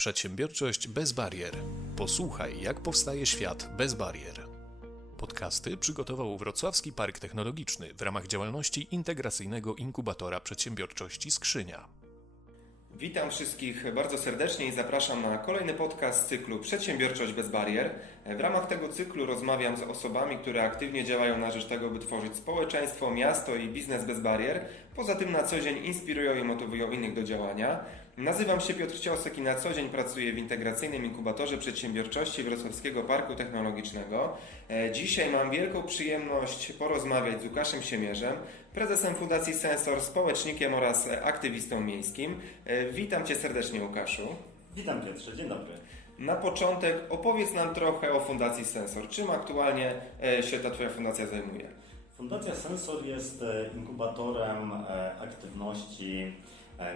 Przedsiębiorczość bez barier. Posłuchaj, jak powstaje świat bez barier. Podcasty przygotował Wrocławski Park Technologiczny w ramach działalności integracyjnego inkubatora przedsiębiorczości Skrzynia. Witam wszystkich bardzo serdecznie i zapraszam na kolejny podcast z cyklu Przedsiębiorczość bez barier. W ramach tego cyklu rozmawiam z osobami, które aktywnie działają na rzecz tego, by tworzyć społeczeństwo, miasto i biznes bez barier. Poza tym na co dzień inspirują i motywują innych do działania. Nazywam się Piotr Ciosek i na co dzień pracuję w integracyjnym inkubatorze przedsiębiorczości Wrocławskiego Parku Technologicznego. E, Dzisiaj mam wielką przyjemność porozmawiać z Łukaszem Siemierzem, prezesem Fundacji Sensor, społecznikiem oraz aktywistą miejskim. E, Witam Cię serdecznie Łukaszu. Witam Piotrze, dzień dobry. Na początek opowiedz nam trochę o Fundacji Sensor. Czym aktualnie e, się ta Twoja fundacja zajmuje? Fundacja Sensor jest inkubatorem aktywności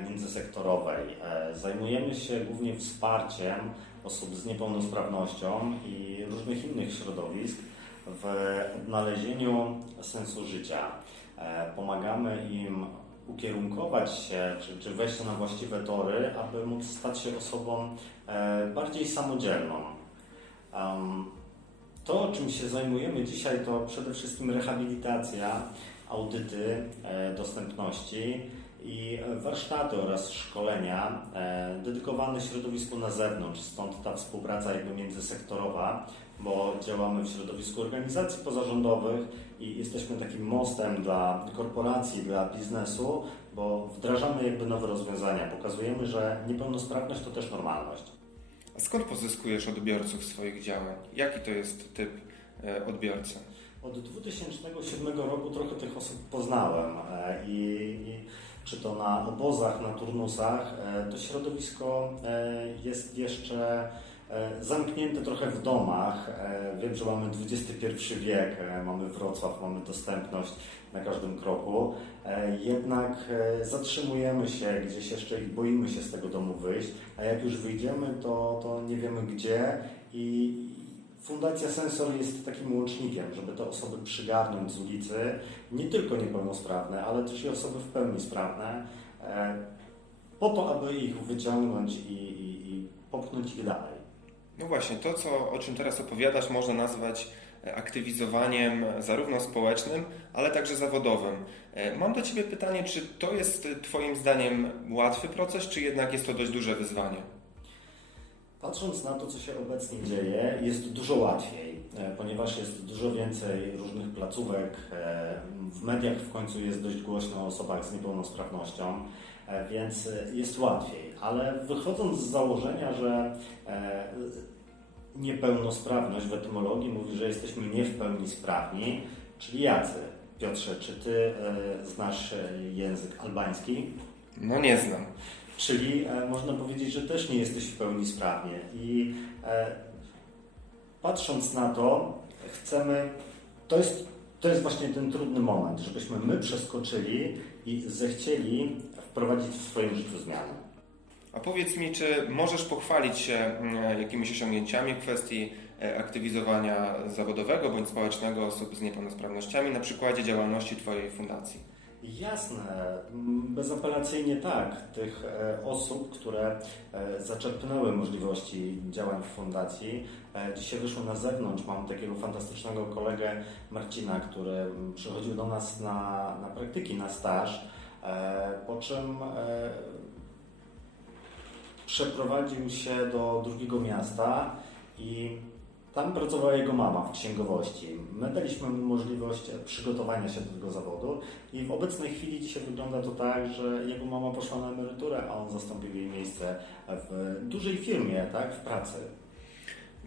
międzysektorowej. E, Zajmujemy się głównie wsparciem osób z niepełnosprawnością i różnych innych środowisk w odnalezieniu sensu życia. E, Pomagamy im ukierunkować się, czy, czy wejść na właściwe tory, aby móc stać się osobą e, bardziej samodzielną. To, czym się zajmujemy dzisiaj, to przede wszystkim rehabilitacja, audyty e, dostępności i warsztaty oraz szkolenia e, dedykowane środowisku na zewnątrz. Stąd ta współpraca jakby międzysektorowa, bo działamy w środowisku organizacji pozarządowych i jesteśmy takim mostem dla korporacji, dla biznesu, bo wdrażamy jakby nowe rozwiązania. Pokazujemy, że niepełnosprawność to też normalność. A skąd pozyskujesz odbiorców swoich działań? Jaki to jest typ e, odbiorcy? Od 2007 roku trochę tych osób poznałem e, i, i czy to na obozach, na turnusach, e, to środowisko e, jest jeszcze e, zamknięte trochę w domach. Wiem, że mamy XXI wiek, mamy Wrocław, mamy dostępność na każdym kroku, jednak zatrzymujemy się gdzieś jeszcze i boimy się z tego domu wyjść, a jak już wyjdziemy, to, to nie wiemy gdzie i Fundacja Sensor jest takim łącznikiem, żeby te osoby przygarnąć z ulicy, nie tylko niepełnosprawne, ale też i osoby w pełni sprawne, e, po to, aby ich wyciągnąć i, i, i popchnąć ich dalej. No właśnie, to co, o czym teraz opowiadasz można nazwać e, aktywizowaniem zarówno społecznym, ale także zawodowym. E, Mam do Ciebie pytanie, czy to jest Twoim zdaniem łatwy proces, czy jednak jest to dość duże wyzwanie? Patrząc na to, co się obecnie dzieje, jest dużo łatwiej, e, ponieważ jest dużo więcej różnych placówek. e, W mediach w końcu jest dość głośno o osobach z niepełnosprawnością, e, więc jest łatwiej. Ale wychodząc z założenia, że niepełnosprawność w etymologii mówi, że jesteśmy nie w pełni sprawni, czyli jacy? Piotrze, czy ty znasz język albański? No nie znam. Czyli e, można powiedzieć, że też nie jesteś w pełni sprawnie. I e, patrząc na to, chcemy. To jest, to jest właśnie ten trudny moment, żebyśmy my przeskoczyli i zechcieli wprowadzić w swoim życiu zmiany. A powiedz mi, czy możesz pochwalić się mm, jakimiś osiągnięciami w kwestii e, aktywizowania zawodowego bądź społecznego osób z niepełnosprawnościami na przykładzie działalności Twojej fundacji? Jasne, m, bezapelacyjnie tak. Tych e, osób, które e, zaczerpnęły możliwości działań w fundacji, e, dzisiaj wyszły na zewnątrz. Mam takiego fantastycznego kolegę Marcina, który m, przychodził do nas na, na praktyki, na staż, po czym przeprowadził się do drugiego miasta i tam pracowała jego mama w księgowości. My daliśmy mu możliwość przygotowania się do tego zawodu i w obecnej chwili dzisiaj wygląda to tak, że jego mama poszła na emeryturę, a on zastąpił jej miejsce w dużej firmie, tak, w pracy.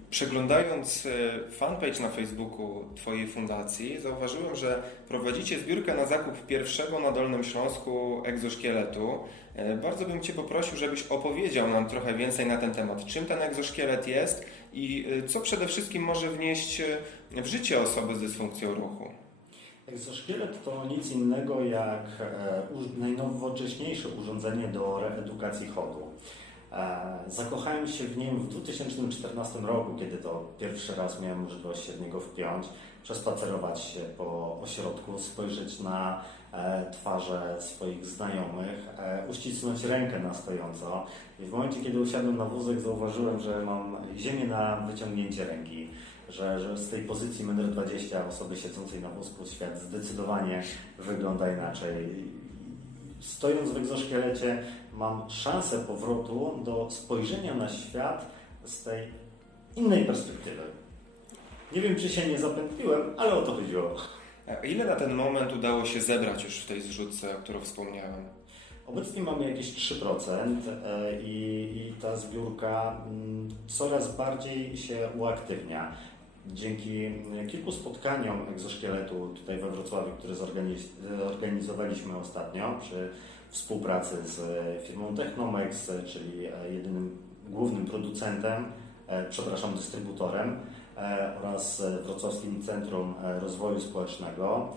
Przeglądając e, fanpage na Facebooku Twojej fundacji, zauważyłem, że prowadzicie zbiórkę na zakup pierwszego na Dolnym Śląsku egzoszkieletu. E, Bardzo bym Cię poprosił, żebyś opowiedział nam trochę więcej na ten temat. Czym ten egzoszkielet jest i e, co przede wszystkim może wnieść w życie osoby z dysfunkcją ruchu? Egzoszkielet to nic innego jak najnowocześniejsze urządzenie do reedukacji chodu. E, Zakochałem się w nim w 2014 roku, kiedy to pierwszy raz miałem możliwość się w niego wpiąć, przespacerować się po ośrodku, spojrzeć na e, twarze swoich znajomych, e, uścisnąć rękę na stojąco. I w momencie, kiedy usiadłem na wózek, zauważyłem, że mam ziemię na wyciągnięcie ręki. Że, że z tej pozycji 1,20 m osoby siedzącej na wózku świat zdecydowanie wygląda inaczej. Stojąc w egzoszkielecie, mam szansę powrotu do spojrzenia na świat z tej innej perspektywy. Nie wiem, czy się nie zapętliłem, ale o to chodziło. A Ile na ten moment udało się zebrać już w tej zrzutce, o którą wspomniałem? Obecnie mamy jakieś 3% e, i, i ta zbiórka mm, coraz bardziej się uaktywnia. Dzięki kilku spotkaniom egzoszkieletu tutaj we Wrocławiu, które zorganiz- zorganizowaliśmy ostatnio przy współpracy z firmą Technomex, czyli e, jedynym głównym producentem, e, przepraszam, dystrybutorem e, oraz e, Wrocławskim Centrum e, Rozwoju Społecznego.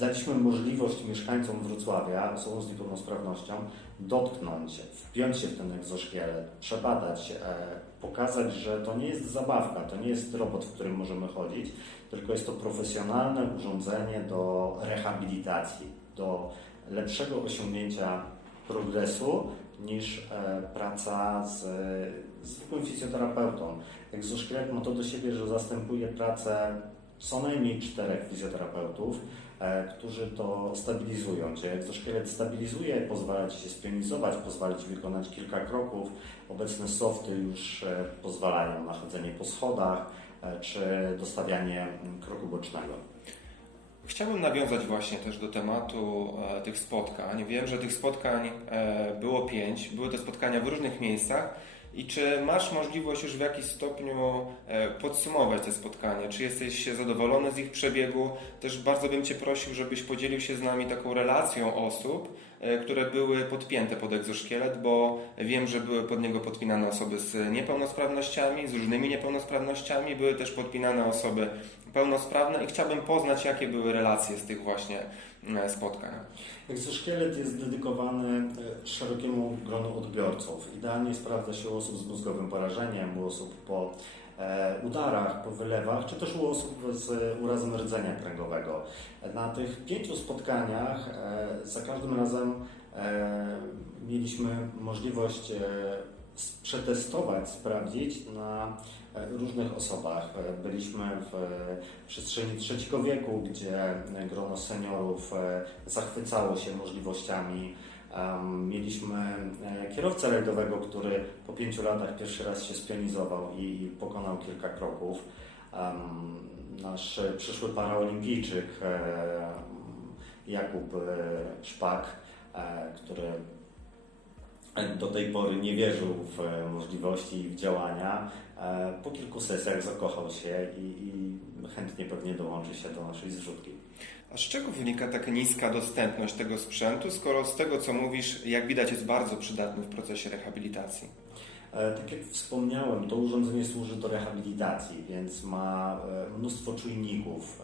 Daliśmy możliwość mieszkańcom Wrocławia, osobom z niepełnosprawnością, dotknąć się, wpiąć się w ten egzoszkielet, przebadać, e, pokazać, że to nie jest zabawka, to nie jest robot, w którym możemy chodzić, tylko jest to profesjonalne urządzenie do rehabilitacji, do lepszego osiągnięcia progresu niż e, praca z zwykłym fizjoterapeutą. Egzoszkielet ma to do siebie, że zastępuje pracę co najmniej czterech fizjoterapeutów, którzy to stabilizują Cię. Egzoszkielet stabilizuje, pozwala Ci się spionizować, pozwala Ci wykonać kilka kroków. Obecne softy już e, pozwalają na chodzenie po schodach e, czy dostawianie mm, kroku bocznego. Chciałbym nawiązać właśnie też do tematu e, tych spotkań. Wiem, że tych spotkań e, było pięć, były te spotkania w różnych miejscach. I czy masz możliwość już w jakiś stopniu e, podsumować te spotkania? Czy jesteś zadowolony z ich przebiegu? Też bardzo bym Cię prosił, żebyś podzielił się z nami taką relacją osób, e, które były podpięte pod egzoszkielet, bo wiem, że były pod niego podpinane osoby z niepełnosprawnościami, z różnymi niepełnosprawnościami, były też podpinane osoby pełnosprawne i chciałbym poznać, jakie były relacje z tych właśnie e, spotkań. Egzoszkielet jest dedykowany e, szerokiemu gronu odbiorców. Idealnie sprawdza się u osób z mózgowym porażeniem, u osób po e, udarach, po wylewach, czy też u osób z urazem rdzenia kręgowego. Na tych pięciu spotkaniach za każdym razem mieliśmy możliwość przetestować, sprawdzić na e, różnych osobach. E, Byliśmy w e, przestrzeni trzeciego wieku, gdzie grono seniorów zachwycało się możliwościami. Mieliśmy kierowcę rajdowego, który po pięciu latach pierwszy raz się spionizował i pokonał kilka kroków. Nasz przyszły paraolimpijczyk Jakub Szpak, który do tej pory nie wierzył w e, możliwości ich działania, e, po kilku sesjach zakochał się i, i chętnie pewnie dołączy się do naszej zrzutki. A z czego wynika tak niska dostępność tego sprzętu, skoro z tego co mówisz, jak widać, jest bardzo przydatny w procesie rehabilitacji? E, Tak jak wspomniałem, to urządzenie służy do rehabilitacji, więc ma mnóstwo czujników.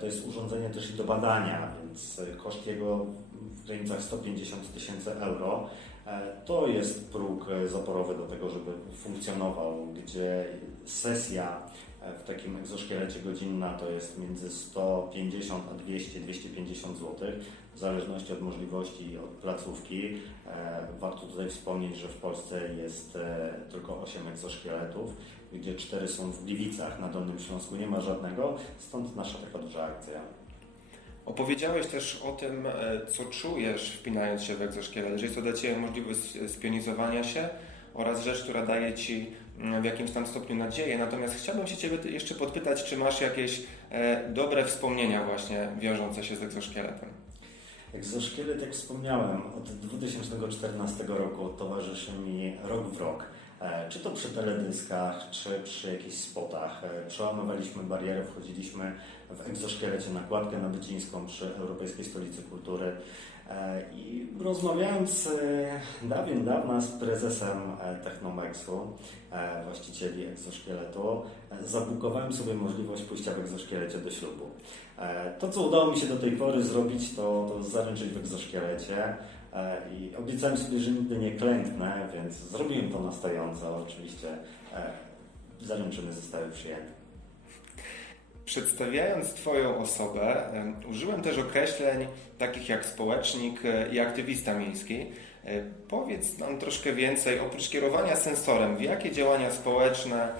To jest urządzenie też i do badania, więc koszt jego w granicach 150 tysięcy euro. E, To jest próg e, zaporowy do tego, żeby funkcjonował, gdzie sesja e, w takim egzoszkielecie godzinna to jest między 150 a 200-250 zł, w zależności od możliwości i od placówki. Warto tutaj wspomnieć, że w Polsce jest tylko 8 egzoszkieletów, gdzie 4 są w Gliwicach, na Dolnym Śląsku nie ma żadnego, stąd nasza taka duża akcja. Opowiedziałeś też o tym, e, co czujesz wpinając się w egzoszkielet, że jest to dla Ciebie możliwość spionizowania się oraz rzecz, która daje Ci mm, w jakimś tam stopniu nadzieję. Natomiast chciałbym się Ciebie jeszcze podpytać, czy masz jakieś e, dobre wspomnienia właśnie wiążące się z egzoszkieletem? Egzoszkielet, jak wspomniałem, od 2014 roku towarzyszy mi rok w rok. E, Czy to przy teledyskach, czy przy jakichś spotach. E, Przełamywaliśmy bariery, wchodziliśmy w egzoszkielecie nakładkę nabycińską przy Europejskiej Stolicy Kultury. E, I rozmawiając dawien dawna z prezesem Technomexu, właścicieli egzoszkieletu, zabukowałem sobie możliwość pójścia w egzoszkielecie do ślubu. To, co udało mi się do tej pory zrobić, to, to zaręczyć w egzoszkielecie. E, i obiecałem sobie, że nigdy nie klęknę, więc zrobiłem to na stojąco. Oczywiście e, zaręczyny zostały przyjęte. Przedstawiając Twoją osobę, em, użyłem też określeń takich jak społecznik e, i aktywista miejski. Powiedz nam troszkę więcej, oprócz kierowania sensorem, w jakie działania społeczne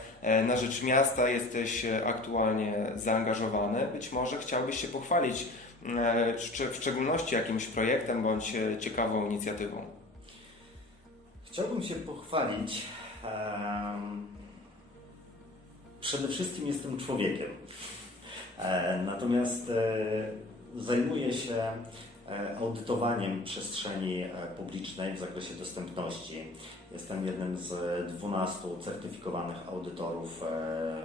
na rzecz miasta jesteś aktualnie zaangażowany? Być może chciałbyś się pochwalić w szczególności jakimś projektem bądź e, ciekawą inicjatywą. Chciałbym się pochwalić. przede wszystkim jestem człowiekiem. E, natomiast e, zajmuję się e, audytowaniem przestrzeni e, publicznej w zakresie dostępności. Jestem jednym z 12 certyfikowanych audytorów. E,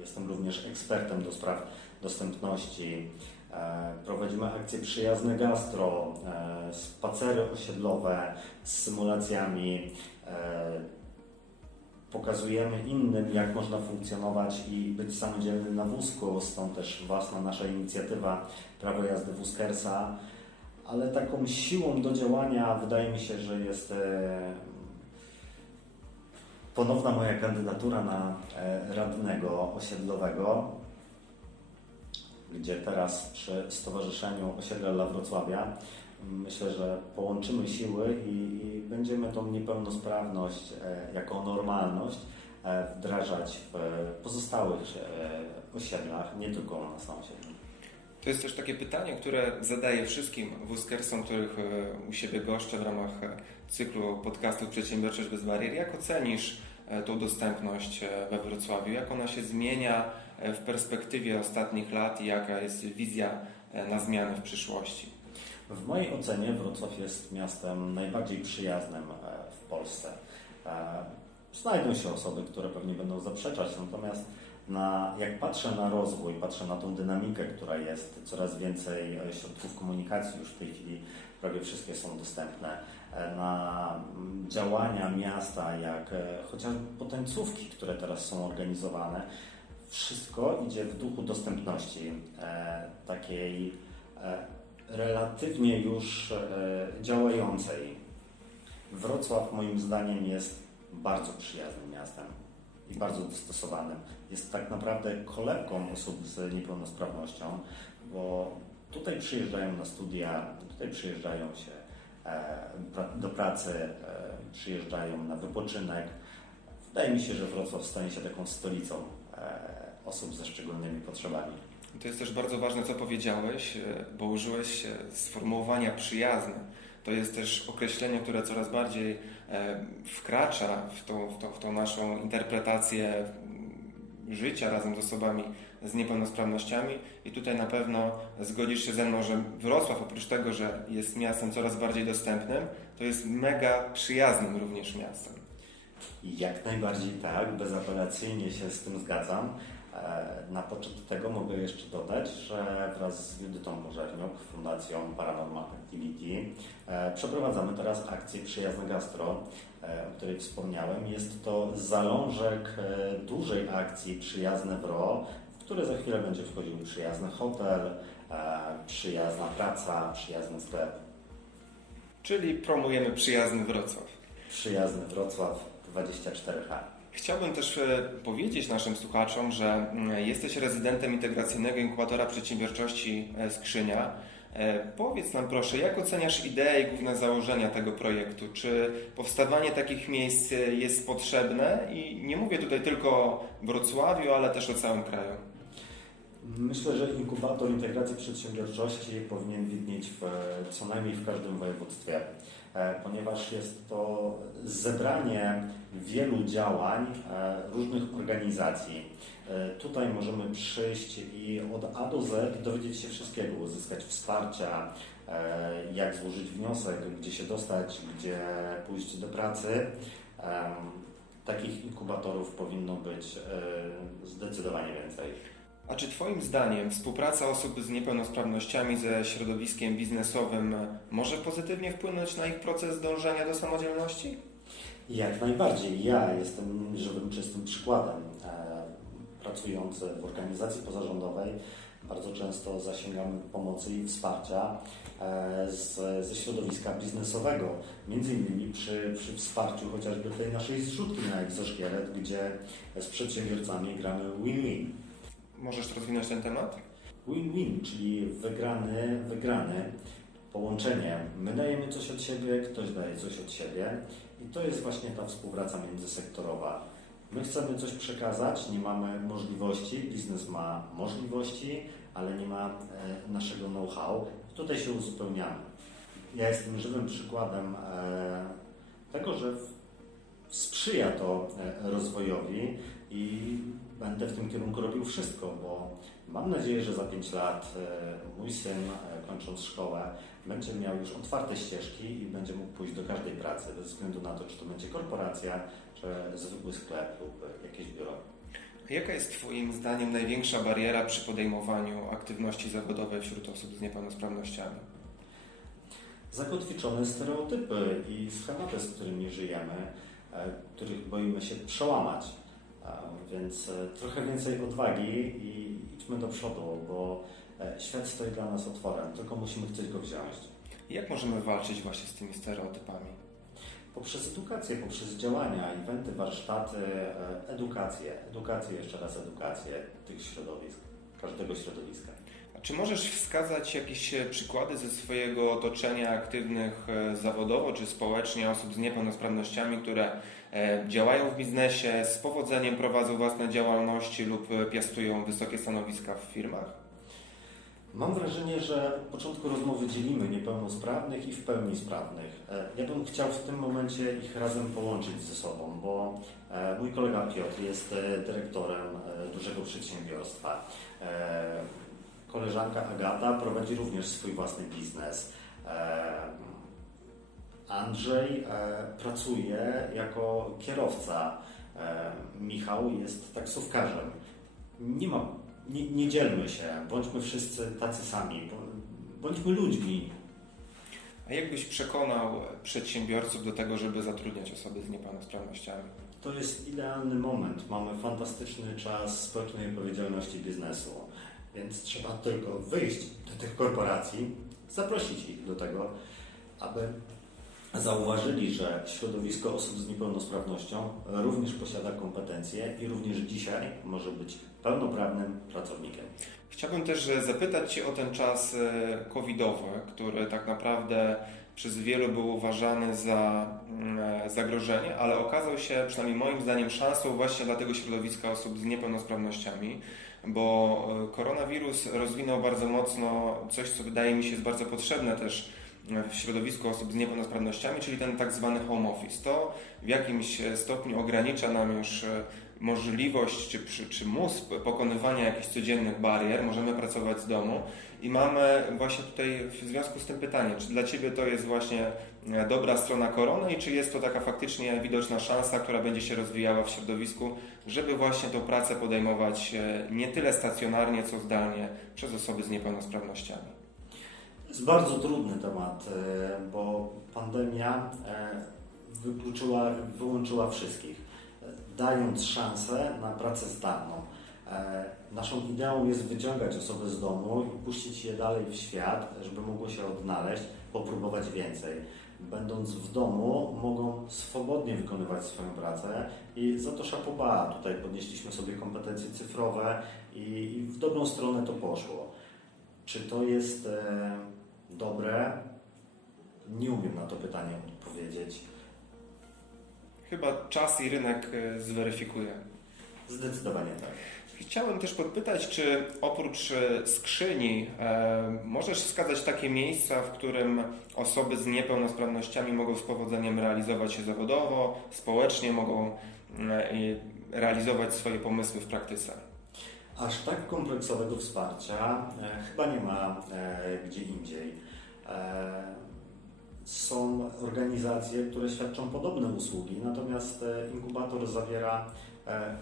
jestem również ekspertem do spraw dostępności. E, Prowadzimy akcje przyjazne gastro, e, spacery osiedlowe z symulacjami. e, Pokazujemy innym, jak można funkcjonować i być samodzielnym na wózku. Stąd też własna nasza inicjatywa Prawo jazdy Wózkersa. Ale taką siłą do działania wydaje mi się, że jest ponowna moja kandydatura na radnego osiedlowego gdzie teraz przy Stowarzyszeniu Osiedla dla Wrocławia myślę, że połączymy siły i, i będziemy tą niepełnosprawność e, jako normalność e, wdrażać w pozostałych e, osiedlach, nie tylko u nas na. To jest też takie pytanie, które zadaję wszystkim wózkersom, których u siebie goszczę w ramach cyklu podcastów Przedsiębiorczość bez barier. Jak ocenisz tą dostępność e, we Wrocławiu? Jak ona się zmienia e, w perspektywie ostatnich lat i jaka jest wizja e, na zmiany w przyszłości? W mojej ocenie Wrocław jest miastem najbardziej przyjaznym e, w Polsce. E, Znajdą się osoby, które pewnie będą zaprzeczać, natomiast na, jak patrzę na rozwój, patrzę na tą dynamikę, która jest, coraz więcej e, środków komunikacji już w tej chwili prawie wszystkie są dostępne, e, na mm, działania miasta, jak e, chociażby potencówki, które teraz są organizowane, wszystko idzie w duchu dostępności, e, takiej e, relatywnie już e, działającej. Wrocław moim zdaniem jest bardzo przyjaznym miastem i bardzo dostosowanym. Jest tak naprawdę kolebką osób z niepełnosprawnością, bo tutaj przyjeżdżają na studia, tutaj przyjeżdżają się e, do pracy, e, przyjeżdżają na wypoczynek. Wydaje mi się, że Wrocław stanie się taką stolicą e, osób ze szczególnymi potrzebami. To jest też bardzo ważne, co powiedziałeś, e, bo użyłeś e, sformułowania przyjazne. To jest też określenie, które coraz bardziej e, wkracza w tą, w tą, w tą naszą interpretację życia razem z osobami z niepełnosprawnościami. I tutaj na pewno zgodzisz się ze mną, że Wrocław, oprócz tego, że jest miastem coraz bardziej dostępnym, to jest mega przyjaznym również miastem. Jak najbardziej tak, bezapelacyjnie się z tym zgadzam. E, Na początek tego mogę jeszcze dodać, że wraz z Judytą Pożerniuk, Fundacją Paranormal Activity, e, przeprowadzamy teraz akcję Przyjazne Gastro, e, o której wspomniałem. Jest to zalążek dużej akcji Przyjazne WRO, w które za chwilę będzie wchodził przyjazny hotel, przyjazna praca, przyjazny sklep. Czyli promujemy przyjazny Wrocław. Przyjazny Wrocław 24H. Chciałbym też e, powiedzieć naszym słuchaczom, że mm, jesteś rezydentem integracyjnego inkubatora przedsiębiorczości e, Skrzynia. E, Powiedz nam proszę, jak oceniasz ideę i główne założenia tego projektu? Czy powstawanie takich miejsc jest potrzebne? I nie mówię tutaj tylko o Wrocławiu, ale też o całym kraju. Myślę, że inkubator integracji przedsiębiorczości powinien widnieć w, co najmniej w każdym województwie, ponieważ jest to zebranie wielu działań e, różnych organizacji. E, Tutaj możemy przyjść i od A do Z dowiedzieć się wszystkiego, uzyskać wsparcia, e, jak złożyć wniosek, gdzie się dostać, gdzie pójść do pracy. Takich inkubatorów powinno być e, zdecydowanie więcej. A czy Twoim zdaniem współpraca osób z niepełnosprawnościami ze środowiskiem biznesowym może pozytywnie wpłynąć na ich proces dążenia do samodzielności? Jak najbardziej. Ja jestem żywym, czystym przykładem. E, pracujący w organizacji pozarządowej Bardzo często zasięgamy pomocy i wsparcia e, z, ze środowiska biznesowego, między innymi przy, przy wsparciu chociażby tej naszej zrzutki na egzoszkielet, gdzie z przedsiębiorcami gramy win-win. Możesz rozwinąć ten temat? Win-win, czyli wygrany, wygrany, połączenie. My dajemy coś od siebie, ktoś daje coś od siebie i to jest właśnie ta współpraca międzysektorowa. My chcemy coś przekazać, nie mamy możliwości, biznes ma możliwości, ale nie ma e, naszego know-how. Tutaj się uzupełniamy. Ja jestem żywym przykładem e, tego, że sprzyja to e, rozwojowi i będę w tym kierunku robił wszystko, bo mam nadzieję, że za 5 lat e, mój syn, e, kończąc szkołę, będzie miał już otwarte ścieżki i będzie mógł pójść do każdej pracy, bez względu na to, czy to będzie korporacja, czy zwykły sklep lub jakieś biuro. Jaka jest Twoim zdaniem największa bariera przy podejmowaniu aktywności zawodowej wśród osób z niepełnosprawnościami? Zakotwiczone stereotypy i schematy, z którymi żyjemy, e, których boimy się przełamać. Więc e, trochę więcej odwagi i idźmy do przodu, bo e, świat stoi dla nas otworem, tylko musimy chcieć go wziąć. Jak możemy walczyć właśnie z tymi stereotypami? Poprzez edukację, poprzez działania, eventy, warsztaty, e, edukację, edukację, jeszcze raz edukację tych środowisk, każdego środowiska. A czy możesz wskazać jakieś przykłady ze swojego otoczenia aktywnych zawodowo czy społecznie osób z niepełnosprawnościami, które działają w biznesie, z powodzeniem prowadzą własne działalności lub e, piastują wysokie stanowiska w firmach? Mam wrażenie, że od początku rozmowy dzielimy niepełnosprawnych i w pełni sprawnych. E, Ja bym chciał w tym momencie ich razem połączyć ze sobą, bo e, mój kolega Piotr jest e, dyrektorem e, dużego przedsiębiorstwa. E, Koleżanka Agata prowadzi również swój własny biznes. Andrzej e, pracuje jako kierowca. E, Michał jest taksówkarzem. Nie ma nie, nie dzielmy się, bądźmy wszyscy tacy sami, bądźmy ludźmi. A jak byś przekonał przedsiębiorców do tego, żeby zatrudniać osoby z niepełnosprawnościami? To jest idealny moment. Mamy fantastyczny czas społecznej odpowiedzialności biznesu, więc trzeba tylko wyjść do tych korporacji, zaprosić ich do tego, aby zauważyli, że środowisko osób z niepełnosprawnością również posiada kompetencje i również dzisiaj może być pełnoprawnym pracownikiem. Chciałbym też e, zapytać Cię o ten czas e, covidowy, który tak naprawdę przez wielu był uważany za mm, e, zagrożenie, ale okazał się, przynajmniej moim zdaniem, szansą właśnie dla tego środowiska osób z niepełnosprawnościami, bo koronawirus rozwinął bardzo mocno coś, co wydaje mi się jest bardzo potrzebne też w środowisku osób z niepełnosprawnościami, czyli ten tak zwany home office. To w jakimś e, stopniu ogranicza nam już e, możliwość czy, czy, czy mus pokonywania jakichś codziennych barier, możemy pracować z domu i mamy właśnie tutaj w związku z tym pytanie, czy dla Ciebie to jest właśnie e, dobra strona korony i czy jest to taka faktycznie widoczna szansa, która będzie się rozwijała w środowisku, żeby właśnie tą pracę podejmować nie tyle stacjonarnie, co zdalnie przez osoby z niepełnosprawnościami. To jest bardzo trudny temat, e, bo pandemia e, wykluczyła, wyłączyła wszystkich, dając szansę na pracę zdalną. E, Naszą ideą jest wyciągać osoby z domu i puścić je dalej w świat, żeby mogło się odnaleźć, popróbować więcej. Będąc w domu, mogą swobodnie wykonywać swoją pracę i za to szapoba. Tutaj podnieśliśmy sobie kompetencje cyfrowe i, w dobrą stronę to poszło. Czy to jest dobre? Nie umiem na to pytanie odpowiedzieć. Chyba czas i rynek e, zweryfikuje. Zdecydowanie tak. Chciałem też podpytać, czy oprócz e, skrzyni e, możesz wskazać takie miejsca, w którym osoby z niepełnosprawnościami mogą z powodzeniem realizować się zawodowo, społecznie, mogą e, realizować swoje pomysły w praktyce? Aż tak kompleksowego wsparcia e, chyba nie ma e, gdzie indziej. E, są organizacje, które świadczą podobne usługi, natomiast e, inkubator zawiera e,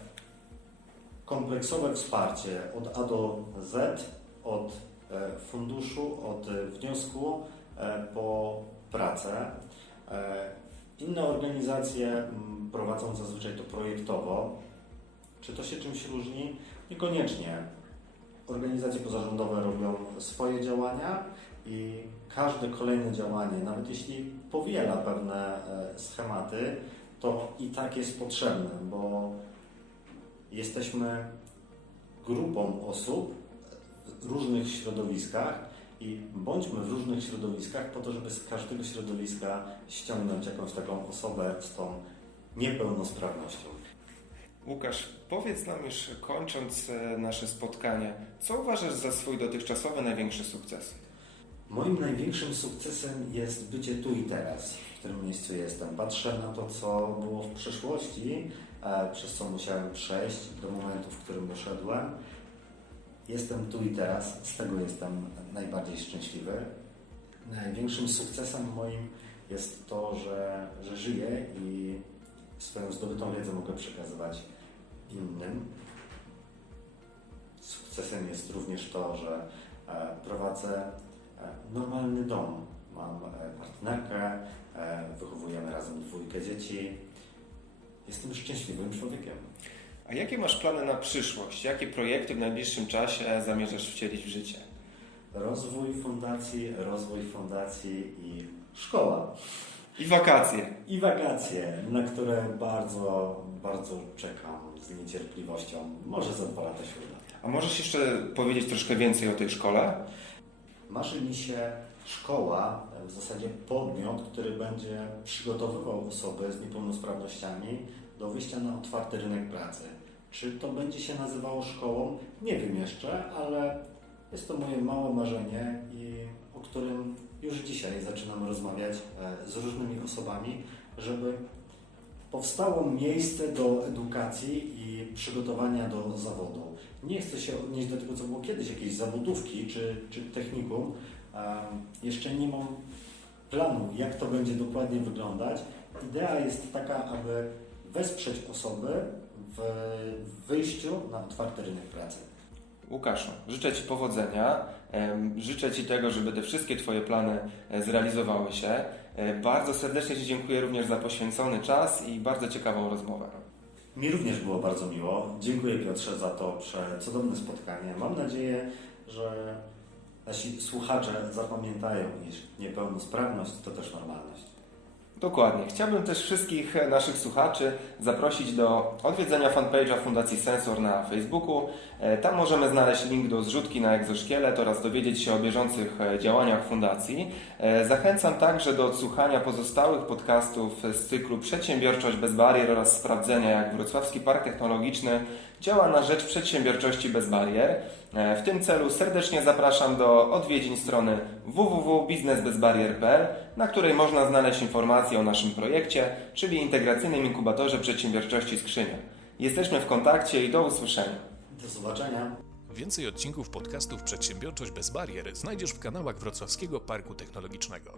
kompleksowe wsparcie od A do Z, od funduszu, od wniosku po pracę. Inne organizacje mm, prowadzą zazwyczaj to projektowo. Czy to się czymś różni? Niekoniecznie. organizacje pozarządowe robią swoje działania i każde kolejne działanie, nawet jeśli powiela pewne e, schematy, to i tak jest potrzebne, bo jesteśmy grupą osób w różnych środowiskach i bądźmy w różnych środowiskach po to, żeby z każdego środowiska ściągnąć jakąś taką osobę z tą niepełnosprawnością. Łukasz, powiedz nam już kończąc e, nasze spotkanie, co uważasz za swój dotychczasowy największy sukces? Moim największym sukcesem jest bycie tu i teraz, w którym miejscu jestem. Patrzę na to, co było w przeszłości, e, przez co musiałem przejść do momentu, w którym doszedłem. Jestem tu i teraz, z tego jestem najbardziej szczęśliwy. Największym sukcesem moim jest to, że, że żyję i swoją zdobytą wiedzę mogę przekazywać innym. Sukcesem jest również to, że e, prowadzę normalny dom. Mam e, partnerkę, e, wychowujemy razem dwójkę dzieci. Jestem szczęśliwym człowiekiem. A jakie masz plany na przyszłość? Jakie projekty w najbliższym czasie zamierzasz wcielić w życie? Rozwój fundacji, rozwój fundacji i szkoła. I wakacje. I wakacje, na które bardzo, bardzo czekam z niecierpliwością. Może za dwa lata się uda. A możesz jeszcze powiedzieć troszkę więcej o tej szkole? Marzy mi się szkoła, w zasadzie podmiot, który będzie przygotowywał osoby z niepełnosprawnościami do wyjścia na otwarty rynek pracy. Czy to będzie się nazywało szkołą? Nie wiem jeszcze, ale jest to moje małe marzenie i o którym już dzisiaj zaczynam rozmawiać e, z różnymi osobami, żeby powstało miejsce do edukacji i przygotowania do zawodu. Nie chcę się odnieść do tego, co było kiedyś, jakieś zawodówki czy, czy technikum. Jeszcze nie mam planu, jak to będzie dokładnie wyglądać. Idea jest taka, aby wesprzeć osoby w wyjściu na otwarty rynek pracy. Łukaszu, życzę Ci powodzenia. Życzę Ci tego, żeby te wszystkie Twoje plany e, zrealizowały się. E, Bardzo serdecznie Ci dziękuję również za poświęcony czas i bardzo ciekawą rozmowę. Mi również było bardzo miło. Dziękuję Piotrze za to cudowne spotkanie. Mam nadzieję, że nasi słuchacze zapamiętają, iż niepełnosprawność to też normalność. Dokładnie. Chciałbym też wszystkich e, naszych słuchaczy zaprosić do odwiedzenia fanpage'a Fundacji Sensor na Facebooku. E, Tam możemy znaleźć link do zrzutki na egzoszkielet oraz dowiedzieć się o bieżących e, działaniach Fundacji. Zachęcam także do odsłuchania pozostałych podcastów z cyklu Przedsiębiorczość bez barier oraz sprawdzenia, jak Wrocławski Park Technologiczny działa na rzecz przedsiębiorczości bez barier. E, W tym celu serdecznie zapraszam do odwiedzin strony www.biznesbezbarier.pl, na której można znaleźć informacje o naszym projekcie, czyli integracyjnym inkubatorze przedsiębiorczości Skrzynia. Jesteśmy w kontakcie i do usłyszenia. Do zobaczenia. Więcej odcinków podcastów Przedsiębiorczość bez barier znajdziesz w kanałach Wrocławskiego Parku Technologicznego.